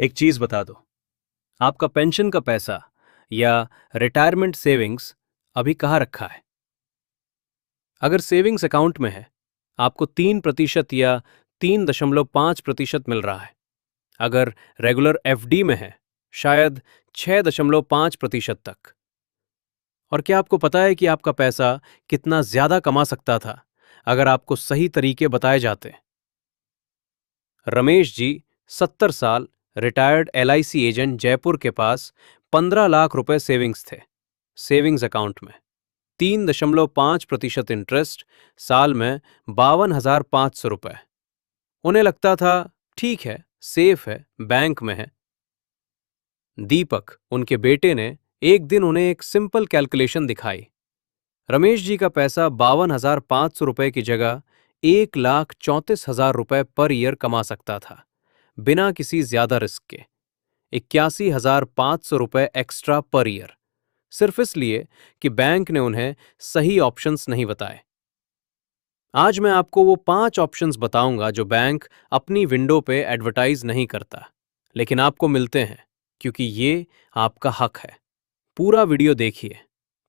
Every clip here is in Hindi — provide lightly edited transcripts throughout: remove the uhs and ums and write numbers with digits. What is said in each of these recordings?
एक चीज बता दो, आपका पेंशन का पैसा या रिटायरमेंट सेविंग्स अभी कहाँ रखा है? अगर सेविंग्स अकाउंट में है, आपको 3% या 3.5% मिल रहा है। अगर रेगुलर एफडी में है, शायद 6.5% तक। और क्या आपको पता है कि आपका पैसा कितना ज्यादा कमा सकता था अगर आपको सही तरीके बताए जाते? रमेश जी, 70 साल, रिटायर्ड एलआईसी एजेंट, जयपुर के पास 15 लाख रुपए सेविंग्स थे। सेविंग्स अकाउंट में 3.5% इंटरेस्ट, साल में 52,500 रुपए। उन्हें लगता था ठीक है, सेफ है, बैंक में है। दीपक, उनके बेटे ने एक दिन उन्हें एक सिंपल कैलकुलेशन दिखाई। रमेश जी का पैसा 52,500 रुपए की जगह 1,34,000 रुपए पर ईयर कमा सकता था, बिना किसी ज्यादा रिस्क के। 81,500 रुपए एक्स्ट्रा पर ईयर, सिर्फ इसलिए कि बैंक ने उन्हें सही ऑप्शंस नहीं बताए। आज मैं आपको वो 5 ऑप्शंस बताऊंगा जो बैंक अपनी विंडो पे एडवर्टाइज नहीं करता, लेकिन आपको मिलते हैं क्योंकि ये आपका हक है। पूरा वीडियो देखिए।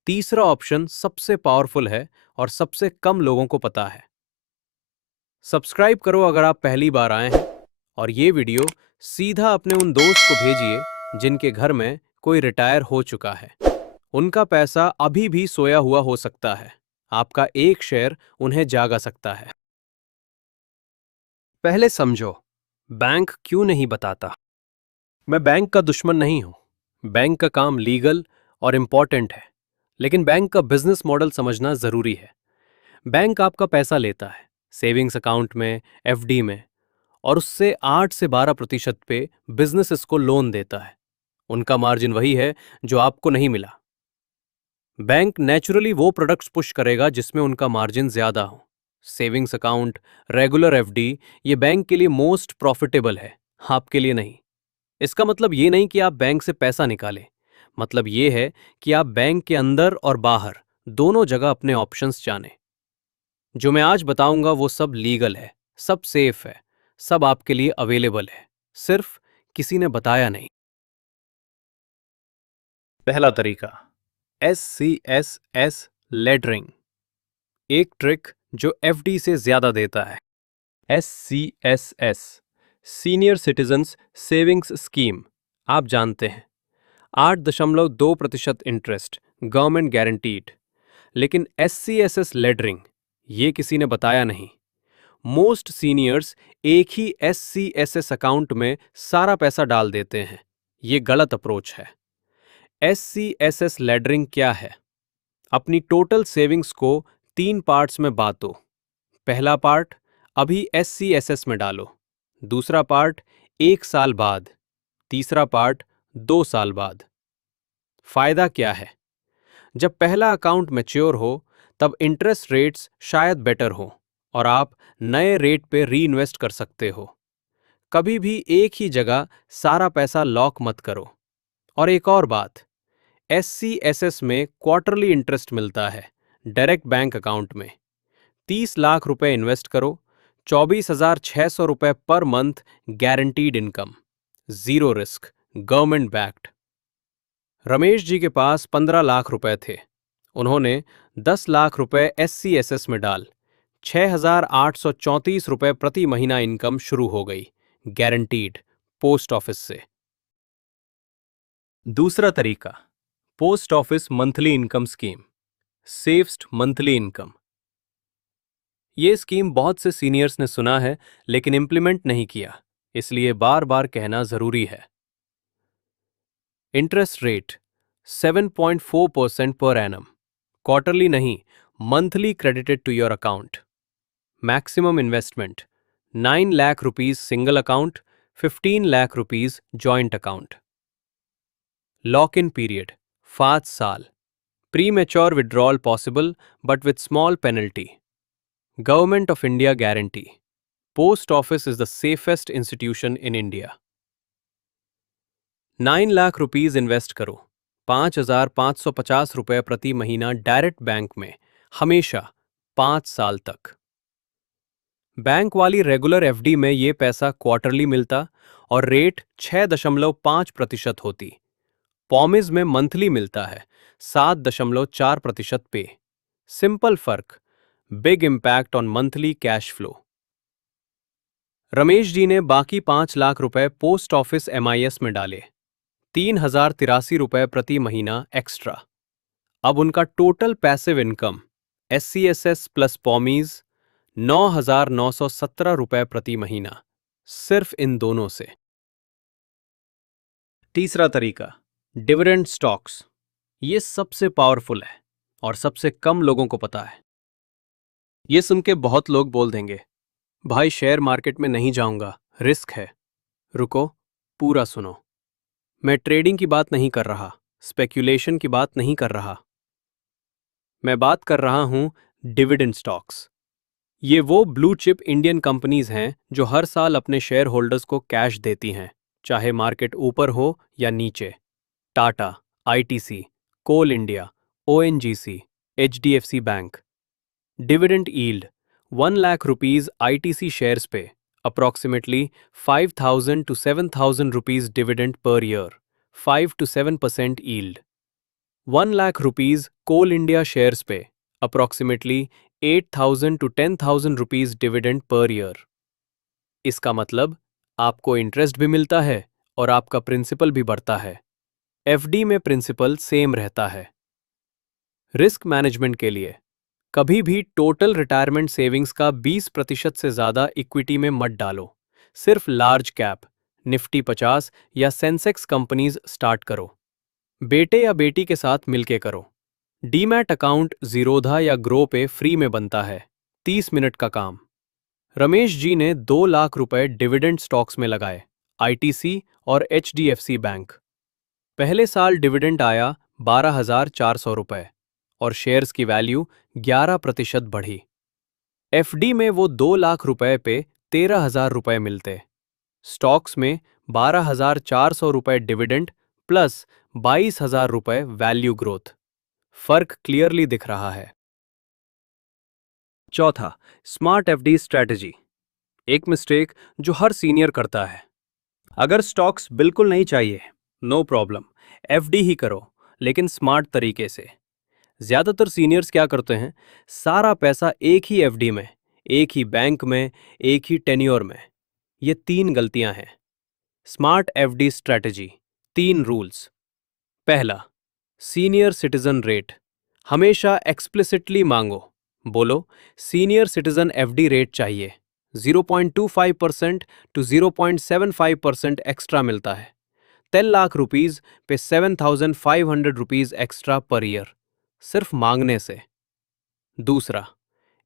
तीसरा ऑप्शन सबसे पावरफुल है और सबसे कम लोगों को पता है। सब्सक्राइब करो अगर आप पहली बार आए हैं, और ये वीडियो सीधा अपने उन दोस्त को भेजिए जिनके घर में कोई रिटायर हो चुका है। उनका पैसा अभी भी सोया हुआ हो सकता है। आपका एक शेयर उन्हें जागा सकता है। पहले समझो, बैंक क्यों नहीं बताता? मैं बैंक का दुश्मन नहीं हूं। बैंक का काम लीगल और इंपॉर्टेंट है, लेकिन बैंक का बिजनेस मॉडल समझना जरूरी है। बैंक आपका पैसा लेता है सेविंग्स अकाउंट में, एफडी में, और उससे 8 से 12% पे बिजनेसेस को लोन देता है। उनका मार्जिन वही है जो आपको नहीं मिला। बैंक नेचुरली वो प्रोडक्ट्स पुश करेगा जिसमें उनका मार्जिन ज्यादा हो। सेविंग्स अकाउंट, रेगुलर एफडी, ये बैंक के लिए मोस्ट प्रॉफिटेबल है, आपके लिए नहीं। इसका मतलब ये नहीं कि आप बैंक से पैसा निकालें। मतलब ये है कि आप बैंक के अंदर और बाहर दोनों जगह अपने ऑप्शंस जानें। जो मैं आज बताऊंगा वो सब लीगल है, सब सेफ है, सब आपके लिए अवेलेबल है, सिर्फ किसी ने बताया नहीं। पहला तरीका, SCSS लेटरिंग। एक ट्रिक जो एफडी से ज्यादा देता है। SCSS, senior citizens savings scheme, आप जानते हैं, 8.2% इंटरेस्ट, गवर्नमेंट गारंटीड। लेकिन SCSS लेटरिंग, ये किसी ने बताया नहीं। मोस्ट सीनियर्स एक ही SCSS अकाउंट में सारा पैसा डाल देते हैं। ये गलत अप्रोच है। SCSS लेटरिंग क्या है? अपनी टोटल सेविंग्स को 3 पार्ट्स में बांटो। पहला पार्ट अभी SCSS में डालो, दूसरा पार्ट 1 साल बाद, तीसरा पार्ट 2 साल बाद। फायदा क्या है? जब पहला अकाउंट मैच्योर हो तब इंटरेस्ट रेट्स शायद बेटर हो और आप नए रेट पे री इन्वेस्ट कर सकते हो। कभी भी एक ही जगह सारा पैसा लॉक मत करो। और एक और बात, SCSS में क्वार्टरली इंटरेस्ट मिलता है, डायरेक्ट बैंक अकाउंट में। 30 लाख रुपए इन्वेस्ट करो, 24,600 रुपए per month, guaranteed income, zero risk, government backed. Ramesh ji के पास 15 लाख रुपए थे। उन्होंने 10 लाख रुपए SCSS में डाल, 6,834 रुपए प्रति महीना इनकम शुरू हो गई, गारंटीड, पोस्ट ऑफिस से। दूसरा तरीका, post office monthly income scheme, saved monthly income. ये स्कीम बहुत से सीनियर्स ने सुना है लेकिन इंप्लीमेंट नहीं किया, इसलिए बार बार कहना जरूरी है। Interest rate 7.4% per annum, quarterly नहीं, monthly credited to your account. Maximum investment 9 lakh rupees single account, 15 lakh rupees joint account. Lock in period 5 साल, premature withdrawal possible but with small penalty. Government of India guarantee, post office is the safest institution in India. 9 lakh rupees invest करो, 5,550 रुपए प्रति महीना डायरेक्ट बैंक में, हमेशा 5 साल तक। बैंक वाली रेगुलर एफडी में ये पैसा क्वार्टरली मिलता और रेट 6.5% होती। पॉमिज में मंथली मिलता है 7.4% पे। सिंपल फर्क, big impact on monthly cash flow. Ramesh ji ने बाकी 5 लाख रुपए पोस्ट ऑफिस एमआईएस में डाले, 3,083 रुपए प्रति महीना एक्स्ट्रा। अब उनका टोटल पैसिव इनकम एससीएसएस प्लस पॉमीज 9,917 रुपए प्रति महीना, सिर्फ इन दोनों से। तीसरा तरीका, डिविडेंड स्टॉक्स। ये सबसे पावरफुल है और सबसे कम लोगों को पता है। ये सुन के बहुत लोग बोल देंगे, भाई शेयर मार्केट में नहीं जाऊंगा, रिस्क है। रुको, पूरा सुनो। मैं ट्रेडिंग की बात नहीं कर रहा, स्पेक्यूलेशन की बात नहीं कर रहा। मैं बात कर रहा हूं डिविडेंड स्टॉक्स। ये वो ब्लू चिप इंडियन कंपनीज हैं जो हर साल अपने शेयर होल्डर्स को कैश देती हैं, चाहे मार्केट ऊपर हो या नीचे। Tata, ITC, Coal India, ONGC, HDFC bank. Dividend yield 1 lakh rupees ITC shares pay approximately 5,000 to 7,000 rupees dividend per year, 5 to 7% yield. 1 lakh rupees Coal India shares pay approximately 8,000 to 10,000 rupees dividend per year. इसका मतलब आपको इंटरेस्ट भी मिलता है और आपका प्रिंसिपल भी बढ़ता है। एफडी में प्रिंसिपल सेम रहता है। रिस्क मैनेजमेंट के लिए कभी भी टोटल रिटायरमेंट सेविंग्स का 20% से ज़्यादा इक्विटी में मत डालो। सिर्फ लार्ज कैप, निफ्टी 50 या सेंसेक्स कंपनीज स्टार्ट करो। बेटे या बेटी के साथ मिलके करो। डीमैट अकाउंट जीरोधा या ग्रो पे फ्री में बनता है, 30 मिनट का काम। रमेश जी ने 2 लाख रुपए डिविडेंड स्टॉक्स में लगाए, आईटीसी और एचडीएफसी बैंक। पहले साल डिविडेंड आया 12,400 रुपए और शेयर्स की वैल्यू 11% बढ़ी। एफडी में वो 2 लाख रुपए पे 13,000 रुपए मिलते। स्टॉक्स में 12,400 रुपए डिविडेंड प्लस 22,000 रुपए वैल्यू ग्रोथ। फर्क क्लियरली दिख रहा है। चौथा, स्मार्ट एफडी स्ट्रैटेजी। एक मिस्टेक जो हर सीनियर करता है। अगर स्टॉक्स बिल्कुल नहीं चाहिए, नो प्रॉब्लम, एफडी ही करो, लेकिन स्मार्ट तरीके से। ज्यादातर सीनियर्स क्या करते हैं, सारा पैसा एक ही एफडी में, एक ही बैंक में, एक ही टेन्योर में। ये 3 गलतियां हैं। Smart FD strategy, 3 rules. पहला, सीनियर सिटीजन रेट हमेशा एक्सप्लिसिटली मांगो। बोलो, सीनियर सिटीजन एफडी रेट चाहिए। 0.25% टू 0.75% एक्स्ट्रा मिलता है। 10 लाख रुपीज पे 7,500 रुपीज एक्स्ट्रा पर ईयर, सिर्फ मांगने से। दूसरा,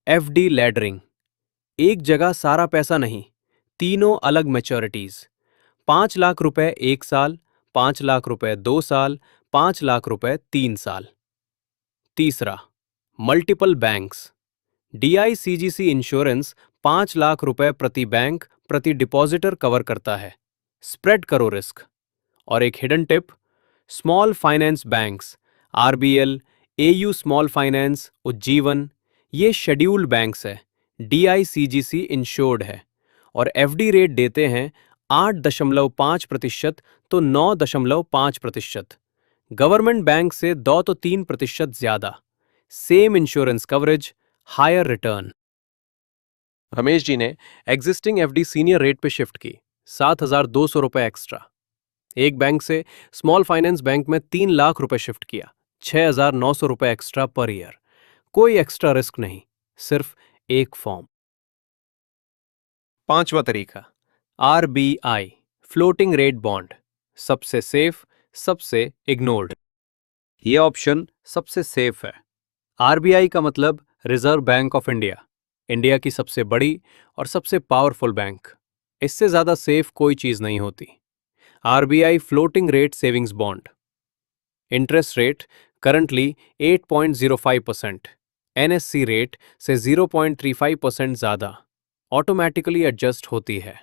एफडी लैडरिंग। एक जगह सारा पैसा नहीं, तीनों अलग मैच्योरिटीज। 5 लाख रुपए 1 साल, 5 लाख रुपए 2 साल, 5 लाख रुपए 3 साल। तीसरा, multiple banks. DICGC insurance 5 lakh रुपए प्रति बैंक प्रति डिपॉजिटर कवर करता है। स्प्रेड करो रिस्क। और एक hidden tip, small finance banks, RBL, AU small finance, Ujjivan, ये शेड्यूल्ड बैंक्स है, डीआईसीजीसी इंश्योर्ड है और एफडी रेट देते हैं 8.5% तो 9.5%। गवर्नमेंट बैंक से 2 तो 3% ज्यादा। Same insurance coverage, higher return. Ramesh ji ने एग्जिस्टिंग एफडी सीनियर रेट पे शिफ्ट की, 7,200 रुपए एक्स्ट्रा। एक बैंक से स्मॉल फाइनेंस बैंक में 3 लाख रुपए शिफ्ट किया, 6,900 रुपए एक्स्ट्रा पर ईयर। कोई एक्स्ट्रा रिस्क नहीं, सिर्फ एक फॉर्म। पांचवा तरीका, आरबीआई फ्लोटिंग रेट बॉन्ड। सबसे सेफ, सबसे इग्नोर्ड। ये ऑप्शन सबसे सेफ है। आरबीआई का मतलब reserve bank of India, India की सबसे बड़ी और सबसे पावरफुल बैंक। इससे ज्यादा सेफ कोई चीज नहीं होती। RBI floating rate savings bond. Interest rate currently 8.05%, NSC rate से 0.35% ज्यादा, ऑटोमेटिकली एडजस्ट होती है।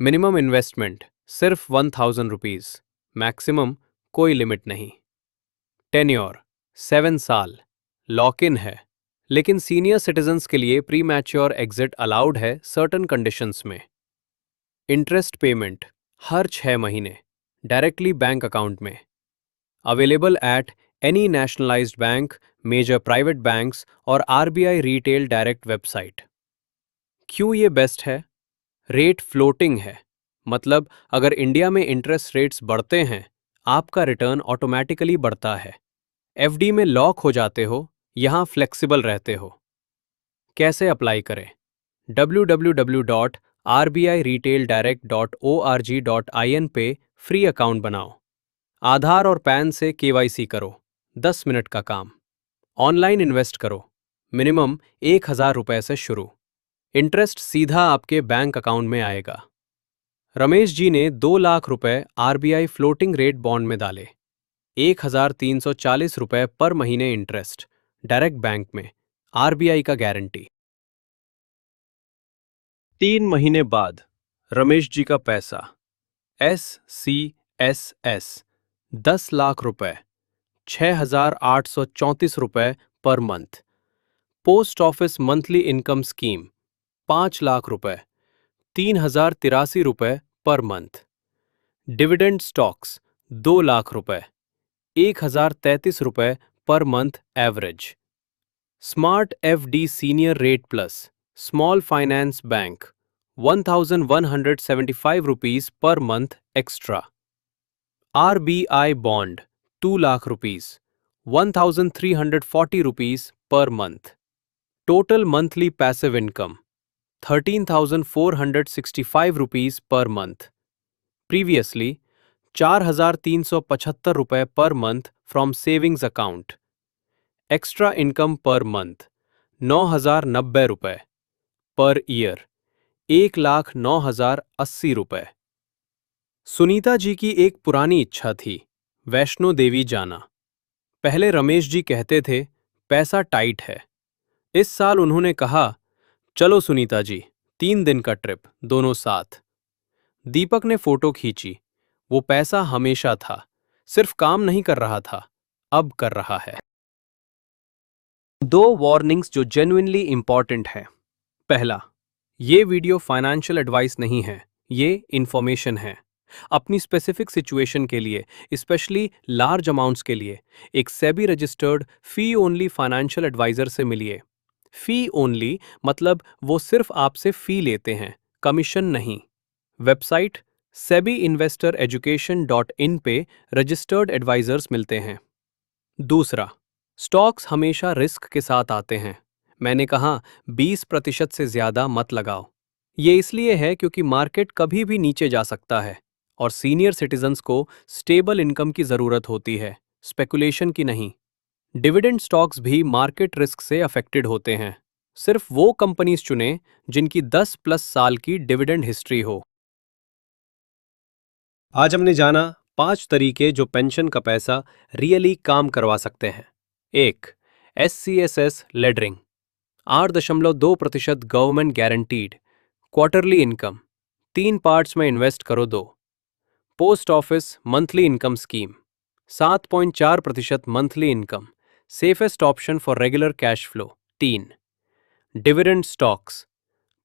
मिनिमम इन्वेस्टमेंट सिर्फ 1,000 रुपीज, मैक्सिमम कोई लिमिट नहीं। टेन्योर 7 साल, लॉक इन है, लेकिन सीनियर सिटीजन्स के लिए प्री मैच्योर एग्जिट अलाउड है सर्टन कंडीशंस में। इंटरेस्ट पेमेंट हर 6 महीने डायरेक्टली बैंक अकाउंट में। Available at any nationalized bank, major private banks और आरबीआई रिटेल डायरेक्ट वेबसाइट। क्यों ये बेस्ट है? रेट फ्लोटिंग है, मतलब अगर इंडिया में इंटरेस्ट रेट्स बढ़ते हैं, आपका रिटर्न ऑटोमेटिकली बढ़ता है। एफडी में लॉक हो जाते हो, यहाँ फ्लेक्सिबल रहते हो। कैसे अप्लाई करें? www.rbiretaildirect.org.in पे फ्री अकाउंट बनाओ। आधार और पैन से केवाईसी करो, 10 मिनट का काम। ऑनलाइन इन्वेस्ट करो, मिनिमम 1,000 रुपए से शुरू। इंटरेस्ट सीधा आपके बैंक अकाउंट में आएगा। रमेश जी ने 2 लाख रुपए आरबीआई फ्लोटिंग रेट बॉन्ड में डाले। 1,340 रुपए पर महीने इंटरेस्ट, डायरेक्ट बैंक में, आरबीआई का गारंटी। 3 महीने बाद रमेश जी का पैसा SCSS 10 लाख रुपए, 6,834 रुपए per month. Post office monthly income scheme 5 lakh रुपए, 3,083 रुपए per month. Dividend stocks 2 lakh रुपए, 1,033 रुपए per month average. Smart FD senior rate plus small finance bank 1,175 rupees per month extra. RBI bond 2 lakh rupees, 1,340 rupees per month. Total monthly passive income 13,465 rupees per month. Previously 4,375 रुपए per month from savings account. Extra income per month 9,090 रुपए पर ईयर, 1,09,080 रुपए। सुनीता जी की एक पुरानी इच्छा थी, वैष्णो देवी जाना। पहले रमेश जी कहते थे पैसा टाइट है। इस साल उन्होंने कहा चलो सुनीता जी, 3 दिन का ट्रिप, दोनों साथ। दीपक ने फोटो खींची। वो पैसा हमेशा था, सिर्फ काम नहीं कर रहा था, अब कर रहा है। 2 वार्निंग्स जो जेन्युइनली इंपॉर्टेंट है। पहला, ये वीडियो फाइनेंशियल एडवाइस नहीं है, ये इंफॉर्मेशन है। अपनी स्पेसिफिक सिचुएशन के लिए, स्पेशली लार्ज अमाउंट्स के लिए, एक सेबी रजिस्टर्ड फी ओनली फाइनेंशियल एडवाइजर से मिलिए। फी ओनली मतलब वो सिर्फ आपसे फी लेते हैं, कमीशन नहीं। वेबसाइट sebiinvestoreducation.in पे रजिस्टर्ड एडवाइजर्स मिलते हैं। दूसरा, स्टॉक्स हमेशा रिस्क के साथ आते हैं। मैंने कहा 20% से ज्यादा मत लगाओ। ये इसलिए है क्योंकि मार्केट कभी भी नीचे जा सकता है और सीनियर सिटीजन्स को स्टेबल इनकम की जरूरत होती है, स्पेकुलेशन की नहीं। डिविडेंड स्टॉक्स भी मार्केट रिस्क से अफेक्टेड होते हैं। सिर्फ वो कंपनीज चुनें जिनकी 10+ साल की डिविडेंड हिस्ट्री हो। आज हमने जाना 5 तरीके जो पेंशन का पैसा रियली काम करवा सकते हैं। 1. SCSS लेडरिंग, 8.2% government guaranteed, quarterly income, 3 parts में इन्वेस्ट करो। 2. Post office monthly income scheme, 7.4% monthly income, safest option for regular cash flow. 3. Dividend stocks,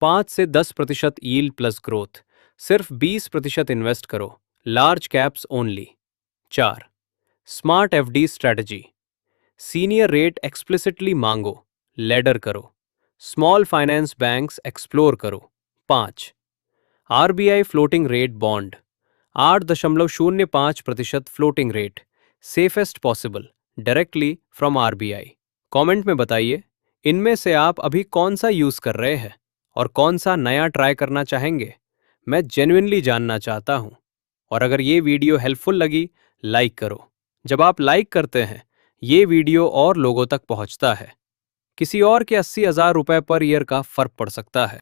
5 से 10% यील्ड प्लस ग्रोथ, सिर्फ 20% इन्वेस्ट करो, large caps only. 4. Smart FD strategy, senior rate explicitly मांगो, लेडर करो, स्मॉल फाइनेंस बैंक्स एक्सप्लोर करो। 5. RBI floating rate bond, 8.05% floating rate, safest possible, directly from RBI. Comment में बताइए इनमें से आप अभी कौन सा यूज कर रहे हैं और कौन सा नया ट्राई करना चाहेंगे। मैं जेन्युइनली जानना चाहता हूं। और अगर ये वीडियो हेल्पफुल लगी, लाइक करो। जब आप लाइक करते हैं, ये वीडियो और लोगों तक पहुंचता है। किसी और के 80,000 रुपए पर ईयर का फर्क पड़ सकता है।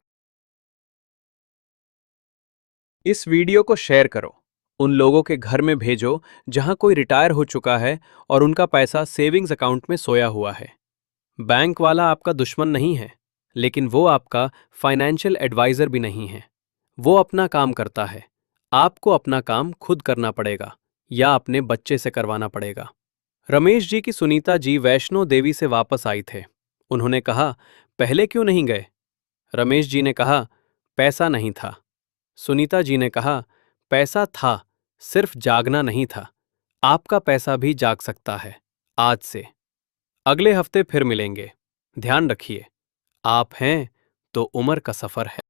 इस वीडियो को शेयर करो, उन लोगों के घर में भेजो जहां कोई रिटायर हो चुका है और उनका पैसा सेविंग्स अकाउंट में सोया हुआ है। बैंक वाला आपका दुश्मन नहीं है, लेकिन वो आपका फाइनेंशियल एडवाइजर भी नहीं है। वो अपना काम करता है, आपको अपना काम खुद करना पड़ेगा या अपने बच्चे से करवाना पड़ेगा। रमेश जी की सुनीता जी वैष्णो देवी से वापस आई थे। उन्होंने कहा पहले क्यों नहीं गए? रमेश जी ने कहा पैसा नहीं था। सुनीता जी ने कहा पैसा था, सिर्फ जागना नहीं था। आपका पैसा भी जाग सकता है आज से। अगले हफ्ते फिर मिलेंगे। ध्यान रखिए, आप हैं तो उम्र का सफर है।